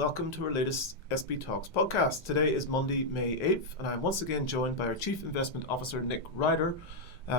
welcome to our latest SB Talks podcast. Today is Monday, May 8th, and I'm once again joined by our Chief Investment Officer, Nick Ryder,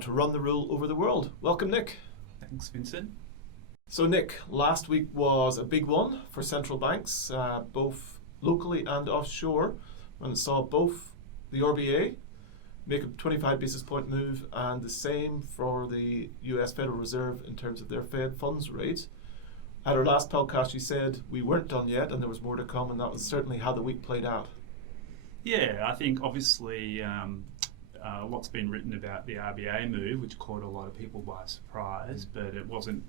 to run the rule over the world. Welcome, Nick. Thanks, Vincent. So, Nick, last week was a big one for central banks, both locally and offshore, and it saw both the RBA make a 25 basis point move and the same for the US Federal Reserve in terms of their Fed funds rate. At our last podcast, you said we weren't done yet and there was more to come, and that was certainly how the week played out. Yeah, I think obviously a lot's been written about the RBA move, which caught a lot of people by surprise, but it wasn't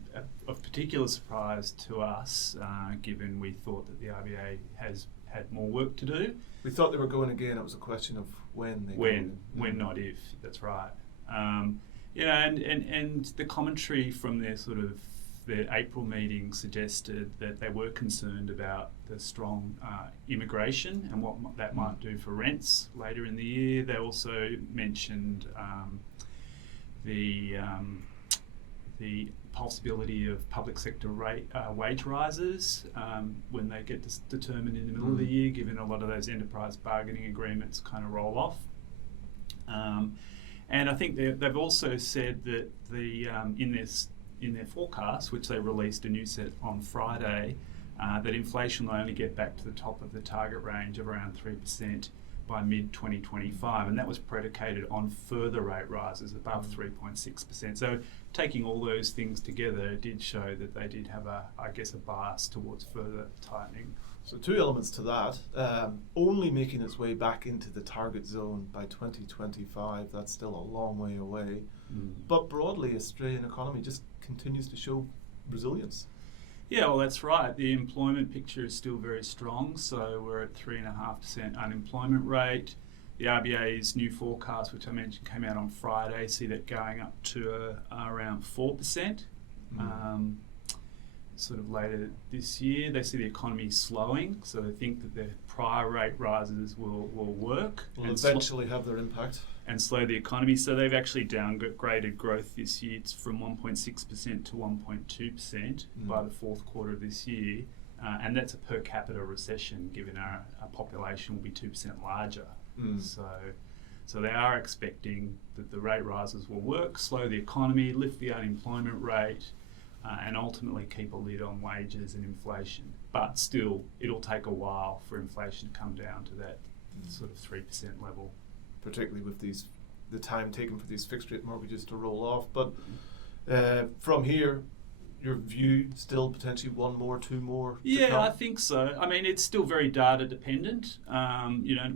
of particular surprise to us, given we thought that the RBA has had more work to do. We thought they were going again. It was a question of when. When, not if. That's right. And the commentary from their April meeting suggested that they were concerned about the strong immigration and what that might do for rents later in the year. They also mentioned the possibility of public sector wage rises when they get determined in the middle of the year, given a lot of those enterprise bargaining agreements kind of roll off. And I think they've also said that in their forecast, which they released a new set on Friday, that inflation will only get back to the top of the target range of around 3% by mid-2025, and that was predicated on further rate rises above 3.6%. So taking all those things together, it did show that they did have a bias towards further tightening. So two elements to that. Only making its way back into the target zone by 2025, that's still a long way away. But broadly, Australian economy just continues to show resilience. Yeah, well, that's right. The employment picture is still very strong. So we're at 3.5% unemployment rate. The RBA's new forecast, which I mentioned, came out on Friday, see that going up to around 4%. Sort of later this year. They see the economy slowing, so they think that the prior rate rises will work. Will eventually have their impact. And slow the economy. So they've actually downgraded growth this year from 1.6% to 1.2% by the fourth quarter of this year. And that's a per capita recession, given our population will be 2% larger. So they are expecting that the rate rises will work, slow the economy, lift the unemployment rate, and ultimately keep a lid on wages and inflation. But still, it'll take a while for inflation to come down to that sort of 3% level. Particularly with the time taken for these fixed rate mortgages to roll off. But from here, your view still potentially one more, two more? Yeah, I think so. I mean, it's still very data dependent.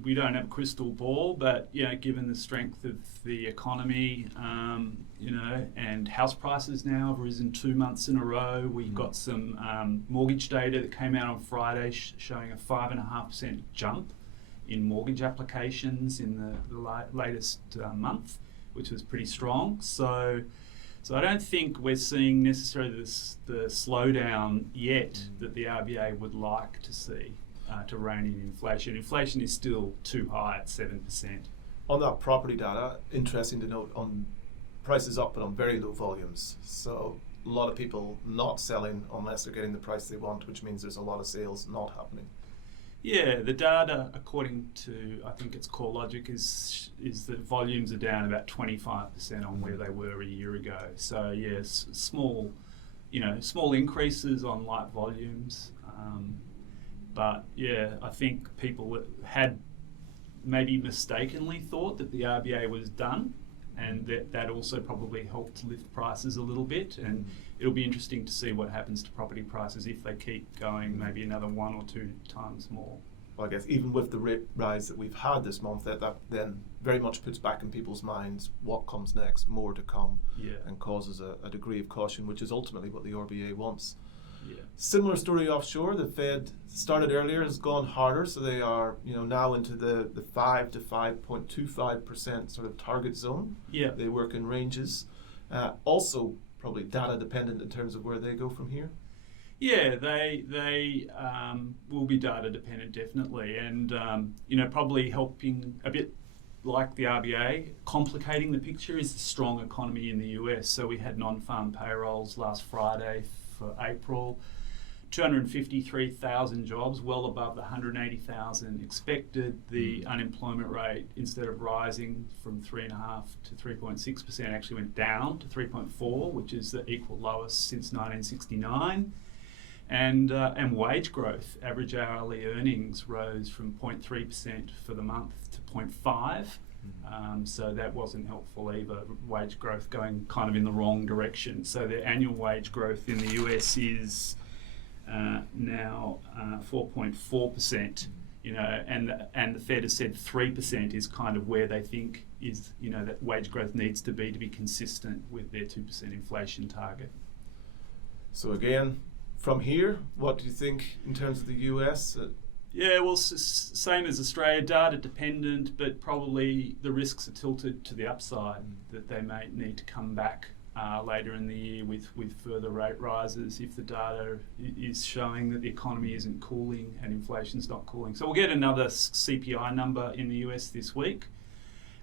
We don't have a crystal ball, but given the strength of the economy, and house prices now have risen 2 months in a row. We've got some mortgage data that came out on Friday showing a 5.5% jump in mortgage applications in the latest month, which was pretty strong. So I don't think we're seeing necessarily the slowdown yet that the RBA would like to see to rein in inflation. Inflation is still too high at 7%. On that property data, interesting to note, on prices up but on very low volumes. So a lot of people not selling unless they're getting the price they want, which means there's a lot of sales not happening. Yeah, the data, according to, I think it's CoreLogic, is that volumes are down about 25% on where they were a year ago. So yes, small increases on light volumes. But yeah, I think people had maybe mistakenly thought that the RBA was done, and that also probably helped lift prices a little bit. And it'll be interesting to see what happens to property prices if they keep going maybe another 1 or 2 times more. Well, I guess even with the rate rise that we've had this month, that then very much puts back in people's minds what comes next, more to come, and causes a degree of caution, which is ultimately what the RBA wants. Yeah. Similar story offshore. The Fed started earlier, has gone harder, so they are now into the 5 to 5.25% sort of target zone. Yeah. They work in ranges. Also probably data dependent in terms of where they go from here. Yeah, they will be data dependent, definitely, and probably helping a bit like the RBA. Complicating the picture is the strong economy in the US. So we had non-farm payrolls last Friday for April. 253,000 jobs, well above the 180,000 expected. The unemployment rate, instead of rising from 3.5% to 3.6%, actually went down to 3.4%, which is the equal lowest since 1969. And wage growth, average hourly earnings rose from 0.3% for the month to 0.5%. So that wasn't helpful either. Wage growth going kind of in the wrong direction. So the annual wage growth in the US is now 4.4%. You know, and the Fed has said 3% is kind of where they think is, you know, that wage growth needs to be consistent with their 2% inflation target. So again, from here, what do you think in terms of the US? Yeah, well, same as Australia, data dependent, but probably the risks are tilted to the upside, that they may need to come back later in the year with further rate rises if the data is showing that the economy isn't cooling and inflation's not cooling. So we'll get another CPI number in the US this week,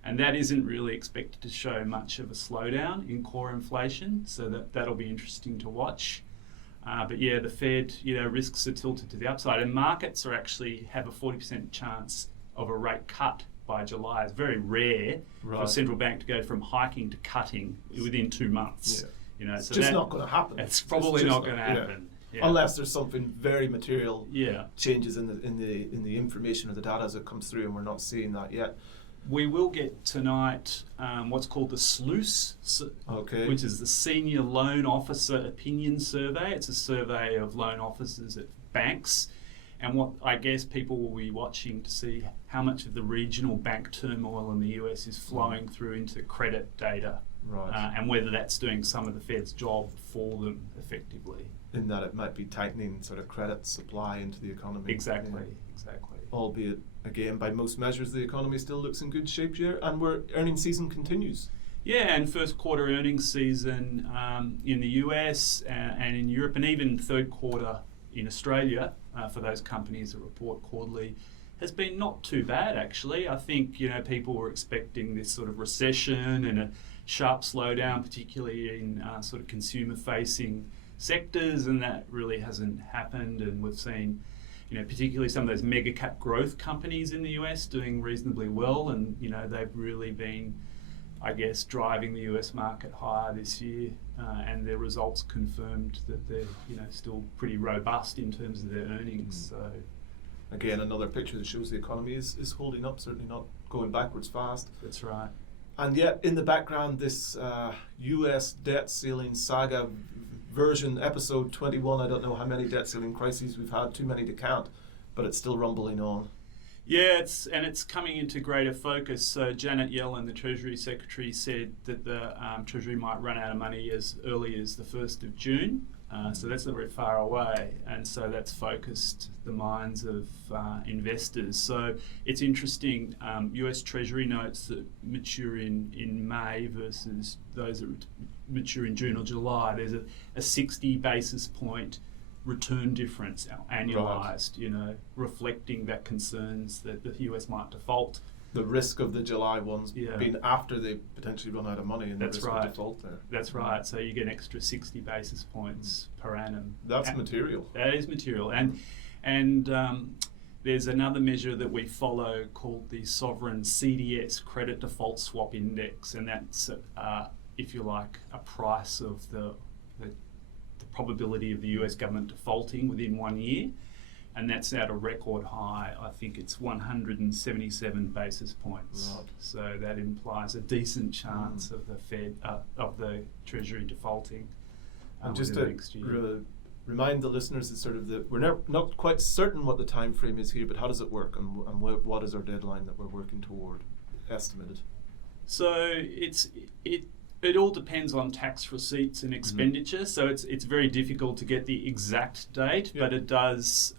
and that isn't really expected to show much of a slowdown in core inflation, so that'll be interesting to watch. But yeah, the Fed, you know, risks are tilted to the upside, and markets are actually have a 40% chance of a rate cut by July. It's very rare for a central bank to go from hiking to cutting within 2 months. Yeah. You know, so just not going to happen. It's probably not going to happen. Yeah. Yeah. Unless there's something very material changes in the information or the data as it comes through, and we're not seeing that yet. We will get tonight what's called the SLOOS, which is the Senior Loan Officer Opinion Survey. It's a survey of loan officers at banks. And what I guess people will be watching to see how much of the regional bank turmoil in the US is flowing through into credit data. Right. And whether that's doing some of the Fed's job for them effectively. In that it might be tightening sort of credit supply into the economy. Exactly. Albeit, again, by most measures, the economy still looks in good shape here, and earnings season continues. Yeah, and first quarter earnings season in the US and in Europe, and even third quarter in Australia for those companies that report quarterly, has been not too bad actually. I think, you know, people were expecting this sort of recession and a sharp slowdown, particularly in sort of consumer-facing sectors, and that really hasn't happened. And we've seen, you know, particularly some of those mega cap growth companies in the US doing reasonably well, and you know, they've really been, I guess, driving the US market higher this year, and their results confirmed that they're, you know, still pretty robust in terms of their earnings. So again, another picture that shows the economy is holding up, certainly not going backwards fast. That's right. And yet, in the background, this US debt ceiling saga version, episode 21, I don't know how many debt ceiling crises we've had, too many to count, but it's still rumbling on. Yeah, it's coming into greater focus. So Janet Yellen, the Treasury Secretary, said that the Treasury might run out of money as early as the 1st of June. So that's not very far away, and so that's focused the minds of investors. So it's interesting, US Treasury notes that mature in May versus those that mature in June or July, there's a 60 basis point return difference annualized, you know, reflecting that concerns that the US might default. The risk of the July ones being after they potentially run out of money, and that's the risk right. of default there. That's right. So you get an extra 60 basis points per annum. That's material. That is material. And there's another measure that we follow called the Sovereign CDS, Credit Default Swap Index, and that's, if you like, a price of the probability of the US government defaulting within 1 year. And that's at a record high. I think it's 177 basis points. Right. So that implies a decent chance of the Fed, of the Treasury defaulting. And just to remind the listeners, it's sort of we're not quite certain what the time frame is here, but how does it work, and what is our deadline that we're working toward, estimated? So it all depends on tax receipts and expenditure, so it's very difficult to get the exact date, but it does.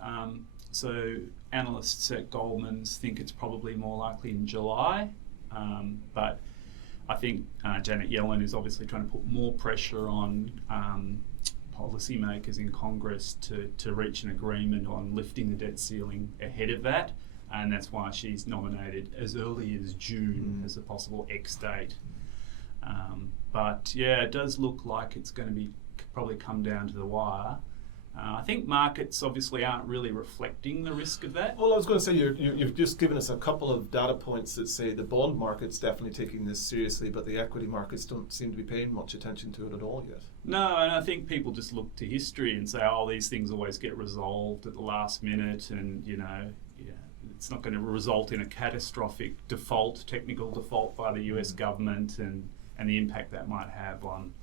So analysts at Goldman's think it's probably more likely in July, but I think Janet Yellen is obviously trying to put more pressure on policymakers in Congress to reach an agreement on lifting the debt ceiling ahead of that, and that's why she's nominated as early as June as a possible X date. But yeah, it does look like it's going to be probably come down to the wire. I think markets obviously aren't really reflecting the risk of that. Well, I was going to say you've just given us a couple of data points that say the bond market's definitely taking this seriously, but the equity markets don't seem to be paying much attention to it at all yet. No, and I think people just look to history and say, oh, these things always get resolved at the last minute, and it's not going to result in a catastrophic technical default by the US government, and the impact that might have on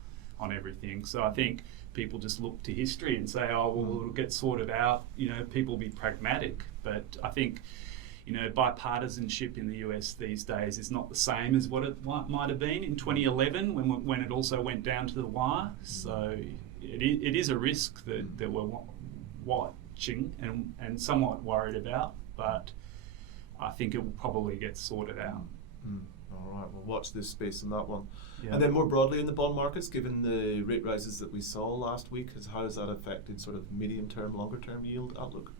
everything. So I think people just look to history and say, oh, well, it'll get sorted out. People will be pragmatic. But I think, bipartisanship in the US these days is not the same as what it might have been in 2011 when it also went down to the wire. So it is a risk that we're watching and somewhat worried about, but I think it will probably get sorted out. All right, we'll watch this space on that one. Yeah. And then more broadly in the bond markets, given the rate rises that we saw last week, how has that affected sort of medium-term, longer-term yield outlook?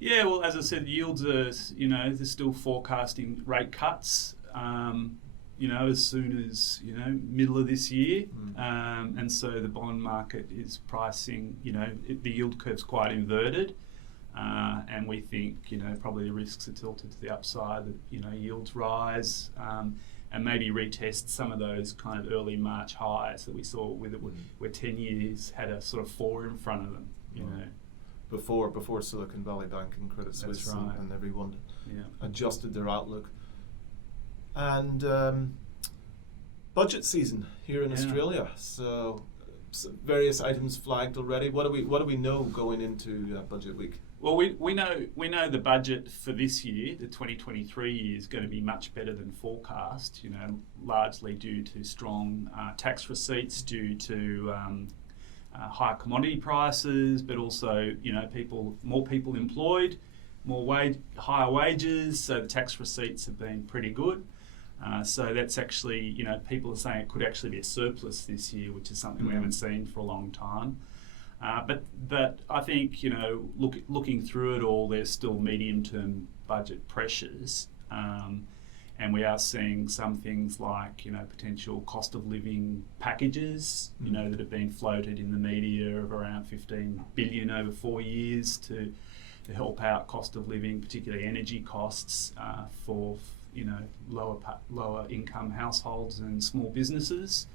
Yeah, well, as I said, yields are, they're still forecasting rate cuts, as soon as, middle of this year. And so the bond market is pricing, the yield curve's quite inverted. And we think, probably the risks are tilted to the upside, that, yields rise and maybe retest some of those kind of early March highs that we saw where 10 years had a sort of 4 in front of them, Before Silicon Valley Bank and Credit Suisse. That's right. and everyone adjusted their outlook. And budget season here in Australia. So various items flagged already. What do we know going into budget week? Well, we know the budget for this year, the 2023 year, is going to be much better than forecast. Largely due to strong tax receipts, due to higher commodity prices, but also more people employed, higher wages. So the tax receipts have been pretty good. So that's actually, people are saying it could actually be a surplus this year, which is something we haven't seen for a long time. But I think, looking through it all, there's still medium-term budget pressures. And we are seeing some things like, potential cost of living packages, that have been floated in the media of around 15 billion over 4 years to help out cost of living, particularly energy costs for lower income households and small businesses.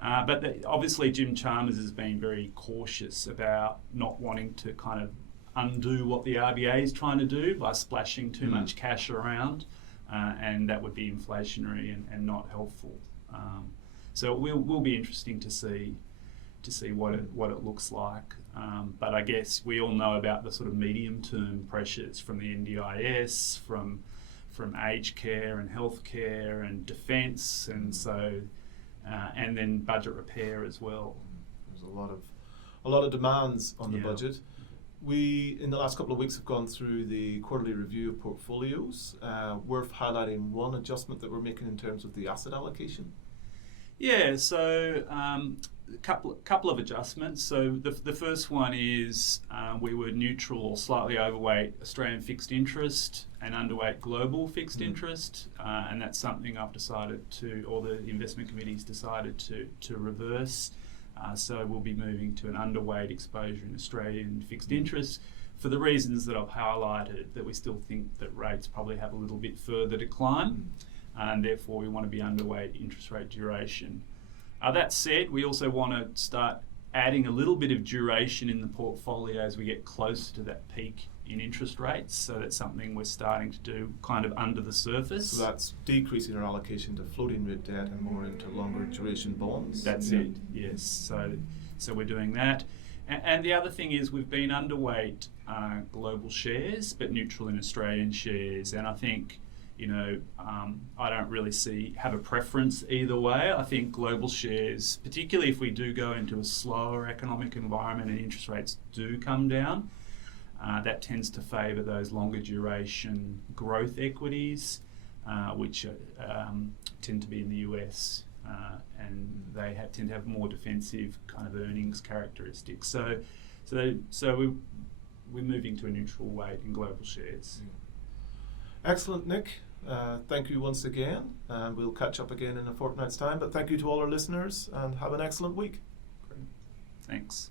But obviously Jim Chalmers has been very cautious about not wanting to kind of undo what the RBA is trying to do by splashing too much cash around, and that would be inflationary and not helpful. So it will be interesting to see what it looks like. But I guess we all know about the sort of medium-term pressures from the NDIS, from aged care and healthcare and defence, and so. And then budget repair as well. There's a lot of demands on the budget. We, in the last couple of weeks, have gone through the quarterly review of portfolios. Worth highlighting one adjustment that we're making in terms of the asset allocation. Yeah, so a couple of adjustments. So the first one is we were neutral or slightly overweight Australian fixed interest and underweight global fixed interest, and that's something I've decided to, or the investment committee's decided to reverse. So we'll be moving to an underweight exposure in Australian fixed interest for the reasons that I've highlighted, that we still think that rates probably have a little bit further to climb, and therefore we want to be underweight interest rate duration. That said, we also want to start adding a little bit of duration in the portfolio as we get closer to that peak in interest rates. So that's something we're starting to do kind of under the surface. So that's decreasing our allocation to floating rate debt and more into longer duration bonds. That's it, yes. So we're doing that. And the other thing is we've been underweight global shares, but neutral in Australian shares. And I think, I don't really have a preference either way. I think global shares, particularly if we do go into a slower economic environment and interest rates do come down, that tends to favour those longer duration growth equities, which tend to be in the US, and they tend to have more defensive kind of earnings characteristics. So we're moving to a neutral weight in global shares. Excellent, Nick. Thank you once again, and we'll catch up again in a fortnight's time. But thank you to all our listeners, and have an excellent week. Thanks.